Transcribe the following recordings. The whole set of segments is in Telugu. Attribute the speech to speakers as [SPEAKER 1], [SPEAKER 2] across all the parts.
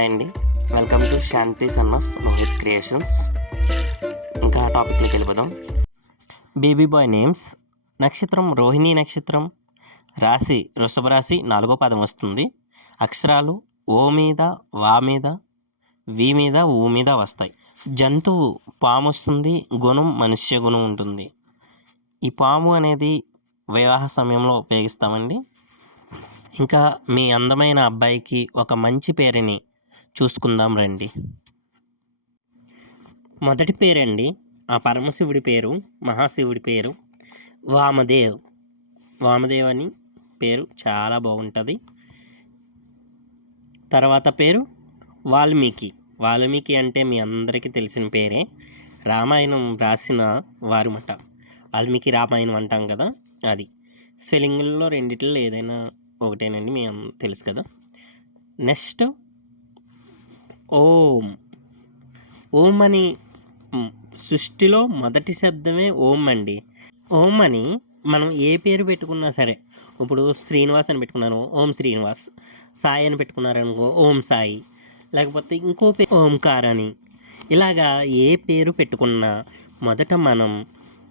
[SPEAKER 1] హాయ్ అండి. Welcome to Shanti son of Rohit creations ఇంకా టాపిక్లోకి వెళ్ళిపోదాం. బేబీ బాయ్ నేమ్స్ నక్షత్రం రోహిణి నక్షత్రం. రాశి వృషభ రాశి నాలుగో పదం వస్తుంది. అక్షరాలు ఓ మీద వా మీద వి మీద ఊ మీద వస్తాయి. జంతువు పాము వస్తుంది గుణం మనుష్య గుణం ఉంటుంది. ఈ పాము అనేది వివాహ సమయంలో ఉపయోగిస్తామండి. ఇంకా మీ అందమైన అబ్బాయికి ఒక మంచి పేరుని చూసుకుందాం రండి. మొదటి పేరండి. ఆ పరమశివుడి పేరు మహాశివుడి పేరు వామదేవ్. వామదేవ్ అని పేరు చాలా బాగుంటుంది. తర్వాత పేరు వాల్మీకి. వాల్మీకి అంటే మీ అందరికీ తెలిసిన పేరే. రామాయణం రాసిన వారుమట. వాల్మీకి రామాయణం అంటాం కదా అది. స్వెలింగుల్లో రెండిట్లో ఏదైనా ఒకటేనండి మీ తెలుసు కదా. నెక్స్ట్ ఓం. ఓం అని సృష్టిలో మొదటి శబ్దమే ఓం అండి. ఓం అని మనం ఏ పేరు పెట్టుకున్నా సరే ఇప్పుడు శ్రీనివాస్ అని పెట్టుకున్నాను ఓం శ్రీనివాస్. సాయి అని పెట్టుకున్నారనుకో ఓం సాయి. లేకపోతే ఇంకో పేరు ఓంకార్ అని ఇలాగా ఏ పేరు పెట్టుకున్నా మొదట మనం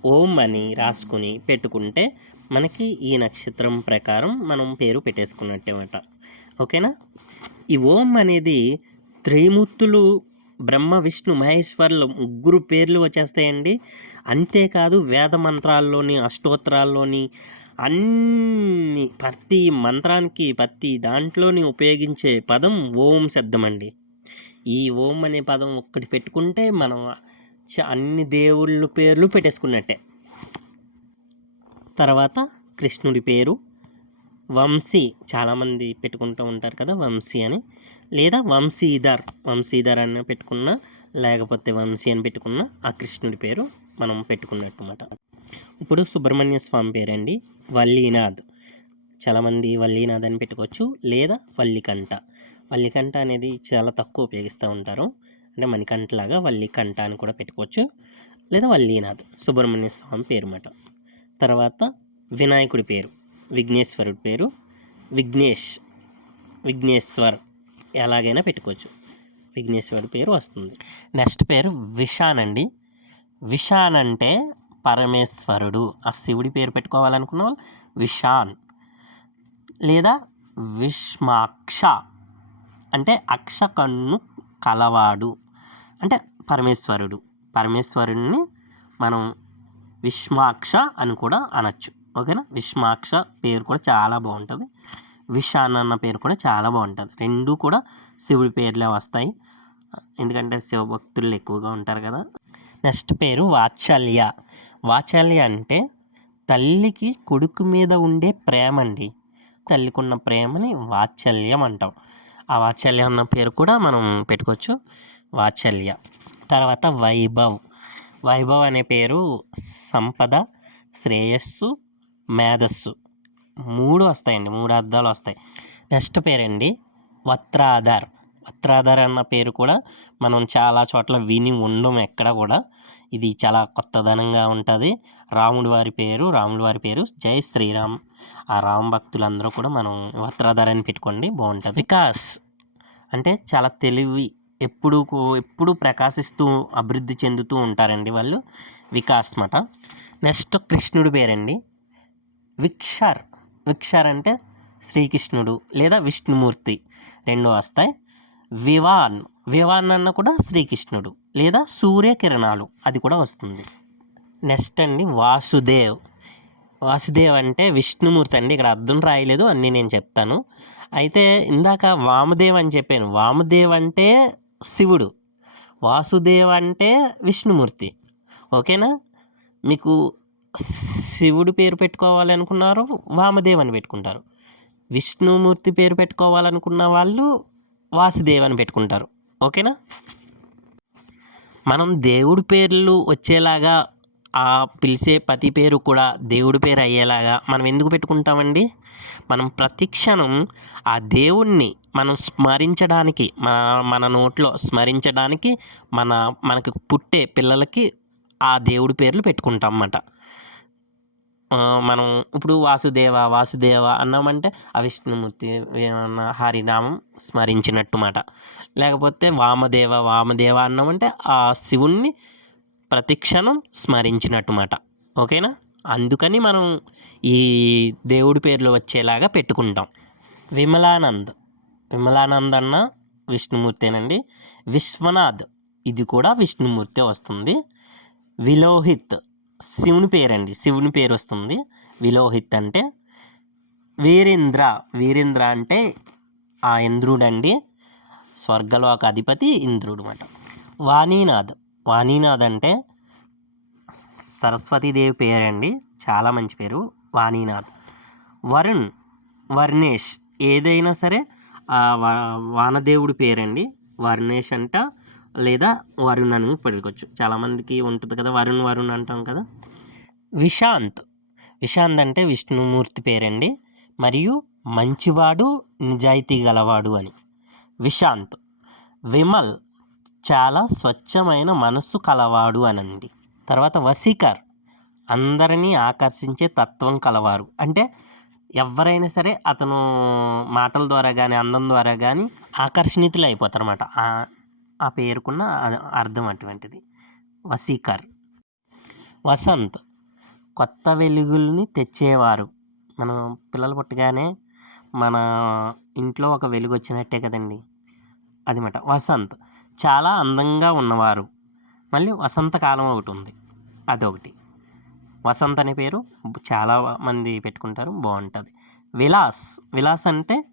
[SPEAKER 1] ఓం అని రాసుకుని పెట్టుకుంటే మనకి ఈ నక్షత్రం ప్రకారం మనం పేరు పెట్టేసుకున్నట్టేమాట. ఓకేనా? ఈ ఓం అనేది త్రిమూర్తులు బ్రహ్మ విష్ణు మహేశ్వర్లు ముగ్గురు పేర్లు వచ్చేస్తాయండి. అంతేకాదు వేద మంత్రాల్లోని అష్టోత్తరాల్లోని అన్ని ప్రతి మంత్రానికి ప్రతి దాంట్లోని ఉపయోగించే పదం ఓం శబ్దం అండి ఈ ఓం అనే పదం ఒక్కటి పెట్టుకుంటే మనం చ- అన్ని దేవుళ్ళ పేర్లు పెట్టేసుకున్నట్టే. తర్వాత కృష్ణుడి పేరు వంశీ. చాలామంది పెట్టుకుంటూ ఉంటారు కదా వంశీ అని. లేదా వంశీధర్ వంశీధర్ అని పెట్టుకున్నా లేకపోతే వంశీ అని పెట్టుకున్నా ఆ కృష్ణుడి పేరు మనం పెట్టుకున్నట్టు అన్నమాట ఇప్పుడు సుబ్రహ్మణ్య స్వామి పేరండి వల్లీనాథ్. చాలామంది వల్లీనాథ్ అని పెట్టుకోవచ్చు లేదా వల్లికంఠ. వల్లికంఠ అనేది చాలా తక్కువ ఉపయోగిస్తూ ఉంటారు. అంటే మణికంఠలాగా వల్లికంఠ అని కూడా పెట్టుకోవచ్చు. లేదా వల్లీనాథ్ సుబ్రహ్మణ్య స్వామి పేరు అన్నమాట తర్వాత వినాయకుడి పేరు విఘ్నేశ్వరుడి పేరు విఘ్నేష్ విఘ్నేశ్వర్. ఎలాగైనా పెట్టుకోవచ్చు. విఘ్నేశ్వరుడి పేరు వస్తుంది. నెక్స్ట్ పేరు విషాన్ అండి. విషాన్ అంటే పరమేశ్వరుడు. ఆ శివుడి పేరు పెట్టుకోవాలనుకున్న వాళ్ళు విషాన్ లేదా విష్మాక్ష. అంటే అక్ష కన్ను కలవాడు. అంటే పరమేశ్వరుడు. పరమేశ్వరుడిని మనం విష్మాక్ష అని కూడా అనొచ్చు. ఓకేనా? విష్మాక్ష పేరు కూడా చాలా బాగుంటుంది. విషాన్ అన్న పేరు కూడా చాలా బాగుంటుంది. రెండు కూడా శివుడి పేర్లే వస్తాయి. ఎందుకంటే శివభక్తులు ఎక్కువగా ఉంటారు కదా. నెక్స్ట్ పేరు వాత్సల్య. వాత్సల్య అంటే తల్లికి కొడుకు మీద ఉండే ప్రేమ అండి తల్లికున్న ప్రేమని వాత్సల్యం అంటాం. ఆ వాత్సల్య అన్న పేరు కూడా మనం పెట్టుకోవచ్చు. వాత్సల్య. తర్వాత వైభవ్. వైభవ్ అనే పేరు సంపద శ్రేయస్సు మేధస్సు. మూడు వస్తాయండి మూడు అర్థాలు వస్తాయి. నెక్స్ట్ పేరండి వత్రాధార్. వత్రాధర్ అన్న పేరు కూడా మనం చాలా చోట్ల విని ఉండం ఎక్కడ కూడా. ఇది చాలా కొత్తదనంగా ఉంటుంది. రాముడి వారి పేరు రాముడి వారి పేరు జై శ్రీరామ్. ఆ రామ భక్తులందరూ కూడా మనం వత్రాధర్ అని పెట్టుకోండి బాగుంటుంది. వికాస్ అంటే చాలా తెలివి ఎప్పుడు ఎప్పుడు ప్రకాశిస్తూ అభివృద్ధి చెందుతూ ఉంటారండి వాళ్ళు. వికాస్ మాట. నెక్స్ట్ కృష్ణుడి పేరండి. విక్షర్. విక్షర్ అంటే శ్రీకృష్ణుడు లేదా విష్ణుమూర్తి రెండు వస్తాయి. వివాన్ వివాన్ అన్న కూడా శ్రీకృష్ణుడు లేదా సూర్యకిరణాలు అది కూడా వస్తుంది. నెక్స్ట్ అండి వాసుదేవ్. వాసుదేవ్ అంటే విష్ణుమూర్తి అండి ఇక్కడ అర్థం రాయలేదు అన్నీ నేను చెప్తాను. అయితే ఇందాక వామదేవ్ అని చెప్పాను. వామదేవ్ అంటే శివుడు వాసుదేవ్ అంటే విష్ణుమూర్తి. ఓకేనా? మీకు శివుడు పేరు పెట్టుకోవాలనుకున్నారు వామదేవ్ అని పెట్టుకుంటారు. విష్ణుమూర్తి పేరు పెట్టుకోవాలనుకున్న వాళ్ళు వాసుదేవ్ అని పెట్టుకుంటారు. ఓకేనా? మనం దేవుడి పేర్లు వచ్చేలాగా ఆ పిలిచే ప్రతి పేరు కూడా దేవుడి పేరు అయ్యేలాగా మనం ఎందుకు పెట్టుకుంటామండి? మనం ప్రతిక్షణం ఆ దేవుణ్ణి మనం స్మరించడానికి మన మన నోట్లో స్మరించడానికి మన మనకు పుట్టే పిల్లలకి ఆ దేవుడి పేర్లు పెట్టుకుంటాం అన్నమాట. మనం ఇప్పుడు వాసుదేవ వాసుదేవ అన్నామంటే ఆ విష్ణుమూర్తి ఏమన్నా హరినామం స్మరించినట్టు మాట లేకపోతే వామదేవ వామదేవ అన్నామంటే ఆ శివుణ్ణి ప్రతిక్షణం స్మరించినట్టు మాట ఓకేనా? అందుకని మనం ఈ దేవుడి పేర్లు వచ్చేలాగా పెట్టుకుంటాం. విమలానంద్. విమలానంద్ అన్న విష్ణుమూర్తేనండి. విశ్వనాథ్. ఇది కూడా విష్ణుమూర్తి వస్తుంది. విలోహిత్. శివుని పేరండి. శివుని పేరు వస్తుంది విలోహిత్ అంటే వీరేంద్ర. వీరేంద్ర అంటే ఆ ఇంద్రుడండి. స్వర్గలోక అధిపతి ఇంద్రుడు అనమాట వాణీనాథ్. వాణీనాథ్ అంటే సరస్వతీదేవి పేరండి. చాలా మంచి పేరు. వాణీనాథ్. వరుణ్. వర్ణేష్. ఏదైనా సరే ఆ వా- వానదేవుడి పేరండి. వర్ణేష్ అంట లేదా వరుణ్ అని పెట్టుకోవచ్చు. చాలామందికి ఉంటుంది కదా వరుణ్ వరుణ్ అంటాం కదా. విశాంత్. విశాంత్ అంటే విష్ణుమూర్తి పేరండి. మరియు మంచివాడు నిజాయితీ గలవాడు అని. విశాంత్. విమల్ చాలా స్వచ్ఛమైన మనస్సు కలవాడు అనండి. తర్వాత వసీకర్ అందరినీ ఆకర్షించే తత్వం కలవారు. అంటే ఎవరైనా సరే అతను మాటల ద్వారా కానీ అందం ద్వారా కానీ ఆకర్షణీతులు అయిపోతారు అనమాట ఆ పేరుకున్న అర్థం అటువంటిది. వసీకర్. వసంత్. కొత్త వెలుగుల్ని తెచ్చేవారు. మనం పిల్లలు పుట్టగానే మన ఇంట్లో ఒక వెలుగు వచ్చినట్టే కదండి. అది మాట వసంత్. చాలా అందంగా ఉన్నవారు. మళ్ళీ వసంతకాలం ఒకటి ఉంది. అదొకటి. వసంత్ అనే పేరు చాలా మంది పెట్టుకుంటారు. బాగుంటుంది. విలాస్. విలాస్ అంటే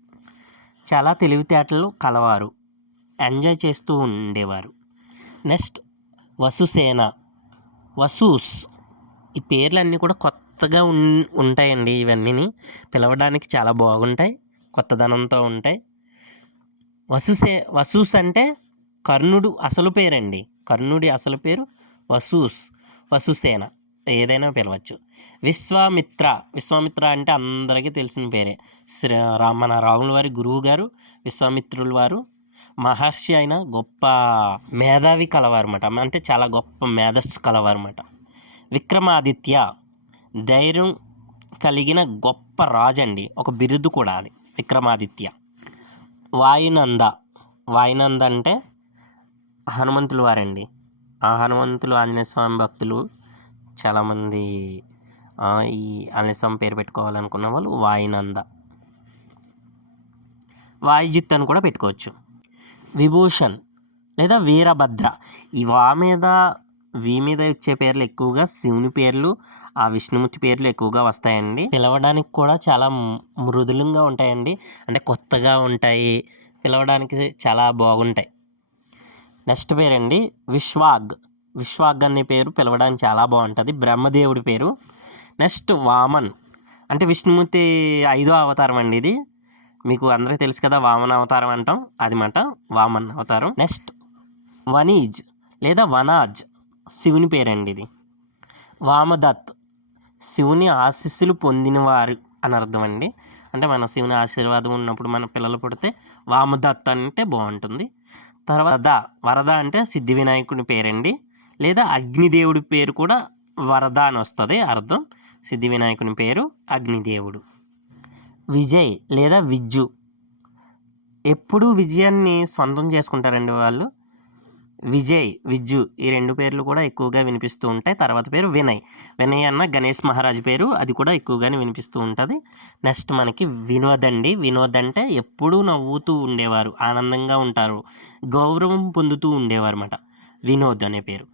[SPEAKER 1] చాలా తెలివితేటలు కలవారు. ఎంజాయ్ చేస్తూ ఉండేవారు. నెక్స్ట్ వసుసేన. వసూస్ ఈ పేర్లన్నీ కూడా కొత్తగా ఉన్ ఉంటాయండి ఇవన్నీ పిలవడానికి చాలా బాగుంటాయి కొత్తదనంతో ఉంటాయి. వసుసే వసూస్ అంటే కర్ణుడు అసలు పేరండి. కర్ణుడి అసలు పేరు వసూస్ వసుసేన. ఏదైనా పిలవచ్చు. విశ్వామిత్ర. విశ్వామిత్ర అంటే అందరికీ తెలిసిన పేరే. శ్రీ రా- మన రాముల వారి గురువు గారు విశ్వామిత్రుల వారు మహర్షి అయిన గొప్ప మేధావి కలవారు అంటే చాలా గొప్ప మేధస్సు కలవారు విక్రమాదిత్య ధైర్యం కలిగిన గొప్ప రాజు అండి ఒక బిరుదు కూడా అది విక్రమాదిత్య. వాయునంద వాయునంద అంటే హనుమంతుల వారండి. ఆ హనుమంతులు ఆంజనేయ స్వామి భక్తులు చాలామంది ఈ ఆంజనేయ స్వామి పేరు పెట్టుకోవాలనుకున్న వాళ్ళు వాయునంద. వాయుజిత్ అని కూడా పెట్టుకోవచ్చు. విభూషణ్ లేదా వీరభద్ర. ఈ వా మీద వి మీద వచ్చే పేర్లు ఎక్కువగా శివుని పేర్లు ఆ విష్ణుమూర్తి పేర్లు ఎక్కువగా వస్తాయండి. పిలవడానికి కూడా చాలా మృదులంగా ఉంటాయండి. అంటే కొత్తగా ఉంటాయి. పిలవడానికి చాలా బాగుంటాయి. నెక్స్ట్ పేరండి విశ్వాగ్. విశ్వాగ్ అనే పేరు పిలవడానికి చాలా బాగుంటుంది. బ్రహ్మదేవుడి పేరు. నెక్స్ట్ వామన్. అంటే విష్ణుమూర్తి ఐదో అవతారం అండి ఇది. మీకు అందరికీ తెలుసు కదా వామన అవతారం అంటాం. అది మాట వామన్ అవతారం. నెక్స్ట్ వనీజ్ లేదా వనాజ్. శివుని పేరండి ఇది. వామదత్ శివుని ఆశీస్సులు పొందినవారు అని అర్థం అండి. అంటే మన శివుని ఆశీర్వాదం ఉన్నప్పుడు మన పిల్లలు పుడితే వామదత్ అంటే బాగుంటుంది. తర్వాత వరద అంటే సిద్ధి వినాయకుని పేరండి. లేదా అగ్నిదేవుడి పేరు కూడా వరద అని వస్తుంది అర్థం. సిద్ధి వినాయకుని పేరు అగ్నిదేవుడు. విజయ్ లేదా విజ్జు? ఎప్పుడూ విజయాన్ని సొంతం చేసుకుంటారండి వాళ్ళు. విజయ్ విజ్జు ఈ రెండు పేర్లు కూడా ఎక్కువగా వినిపిస్తూ ఉంటాయి. తర్వాత పేరు వినయ్. వినయ్ అన్న గణేష్ మహారాజ్ పేరు. అది కూడా ఎక్కువగానే వినిపిస్తూ ఉంటుంది. నెక్స్ట్ మనకి వినోద్ అండి. వినోద్ అంటే ఎప్పుడూ నవ్వుతూ ఉండేవారు. ఆనందంగా ఉంటారు. గౌరవం పొందుతూ ఉండేవారు అన్నమాట వినోద్ అనే పేరు.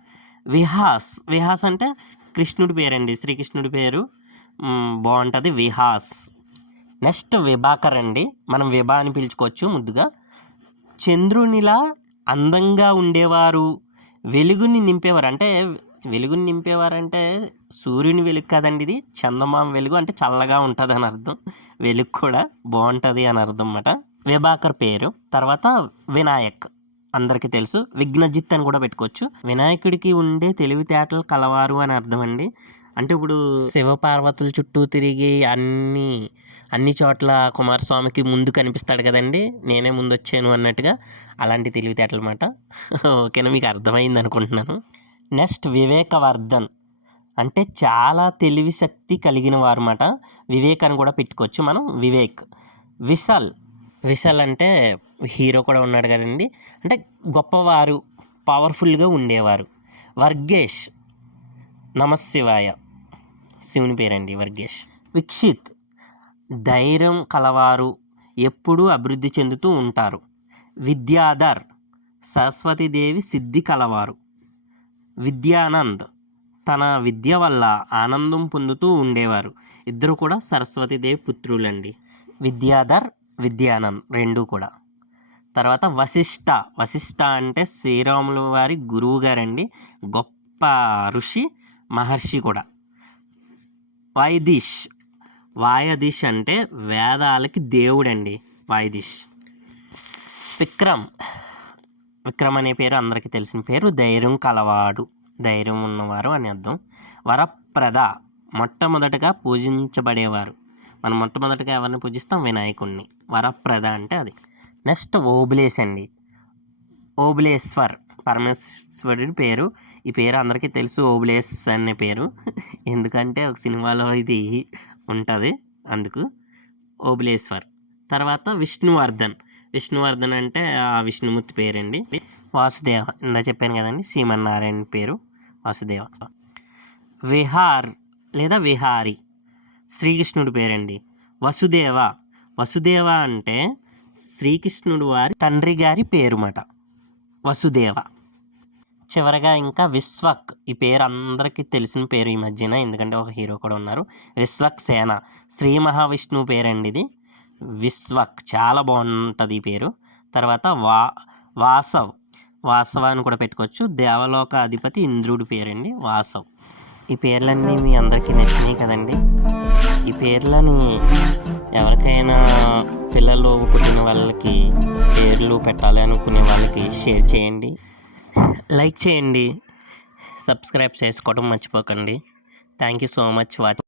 [SPEAKER 1] విహాస్. విహాస్ అంటే కృష్ణుడి పేరండి. శ్రీకృష్ణుడి పేరు. బాగుంటుంది. విహాస్. నెక్స్ట్ విభాకర్ అండి. మనం విభా అని పిలుచుకోవచ్చు ముద్దుగా చంద్రునిలా అందంగా ఉండేవారు. వెలుగుని నింపేవారు. అంటే వెలుగుని నింపేవారు అంటే సూర్యుని వెలుగు కాదండి ఇది. చందమామ వెలుగు అంటే చల్లగా ఉంటుంది అని అర్థం. వెలుగు కూడా బాగుంటుంది అని అర్థం అన్నమాట. విభాకర్ పేరు. తర్వాత వినాయక్. అందరికీ తెలుసు. విఘ్నజిత్ అని కూడా పెట్టుకోవచ్చు. వినాయకుడికి ఉండే తెలివితేటలు కలవారు అని అర్థం అండి. అంటే ఇప్పుడు శివపార్వతుల చుట్టూ తిరిగి అన్ని అన్ని చోట్ల కుమారస్వామికి ముందు కనిపిస్తాడు కదండి. నేనే ముందు వచ్చాను అన్నట్టుగా అలాంటి తెలివితేటలు అన్నమాట ఓకేనా? మీకు అర్థమైంది అనుకుంటున్నాను. నెక్స్ట్ వివేకవర్ధన్. అంటే చాలా తెలివి శక్తి కలిగిన వారు అన్నమాట వివేక్ అని కూడా పెట్టుకోవచ్చు మనం. వివేక్. విశాల్. విశాల్ అంటే హీరో కూడా ఉన్నాడు కదండి. అంటే గొప్పవారు పవర్ఫుల్గా ఉండేవారు. వర్గేష్. నమశివాయ శివుని పేరండి వర్గేష్. విక్షిత్ ధైర్యం కలవారు ఎప్పుడూ అభివృద్ధి చెందుతూ ఉంటారు. విద్యాధర్ సరస్వతీదేవి సిద్ధి కలవారు. విద్యానంద్ తన విద్య వల్ల ఆనందం పొందుతూ ఉండేవారు. ఇద్దరు కూడా సరస్వతీదేవి పుత్రులండి. విద్యాధర్ విద్యానంద్ రెండు కూడా. తర్వాత వశిష్ట. వశిష్ట అంటే శ్రీరాములు వారి గురువు గారండి. గొప్ప ఋషి. మహర్షి కూడా. వైదిష్. వాయదిష్ అంటే వేదాలకి దేవుడండి వాయదిష్ విక్రమ్. విక్రమ్ అనే పేరు అందరికీ తెలిసిన పేరు ధైర్యం కలవాడు. ధైర్యం ఉన్నవారు అని అర్థం. వరప్రద. మొట్టమొదటగా పూజించబడేవారు. మనం మొట్టమొదటగా ఎవరిని పూజిస్తాం? వినాయకుడిని వరప్రద అంటే అది. నెక్స్ట్ ఓబులేస్ అండి. ఓబులేశ్వర్. పరమేశ్వరుడి పేరు. ఈ పేరు అందరికీ తెలుసు ఓబులేస్ అనే పేరు. ఎందుకంటే ఒక సినిమాలో ఇది ఉంటుంది అందుకు. ఓబులేశ్వర్. తర్వాత విష్ణువర్ధన్. విష్ణువర్ధన్ అంటే ఆ విష్ణుమూర్తి పేరండి. వాసుదేవ. ఇందా చెప్పాను కదండి శ్రీమన్నారాయణ పేరు వాసుదేవ. విహార్ లేదా విహారి. శ్రీకృష్ణుడి పేరండి. వసుదేవ. వసుదేవ అంటే శ్రీకృష్ణుడు వారి తండ్రి గారి పేరు మాట వసుదేవ. చివరగా ఇంకా విశ్వక్. ఈ పేరు అందరికీ తెలిసిన పేరు ఈ మధ్యన ఎందుకంటే ఒక హీరో కూడా ఉన్నారు. విశ్వక్ సేన. శ్రీ మహావిష్ణువు పేరండి ఇది. విశ్వక్. చాలా బాగుంటుంది ఈ పేరు. తర్వాత వా వాసవ్. వాసవ అని కూడా పెట్టుకోవచ్చు. దేవలోక అధిపతి ఇంద్రుడి పేరండి వాసవ్. ఈ పేర్లన్నీ మీ అందరికీ నచ్చినాయి కదండి. ఈ పేర్లని ఎవరికైనా పిల్లలు పుట్టిన వాళ్ళకి పేర్లు పెట్టాలి అనుకునే వాళ్ళకి షేర్ చేయండి. లైక్ చేయండి. సబ్స్క్రైబ్ చేసుకోవడం మర్చిపోకండి. Thank you so much watch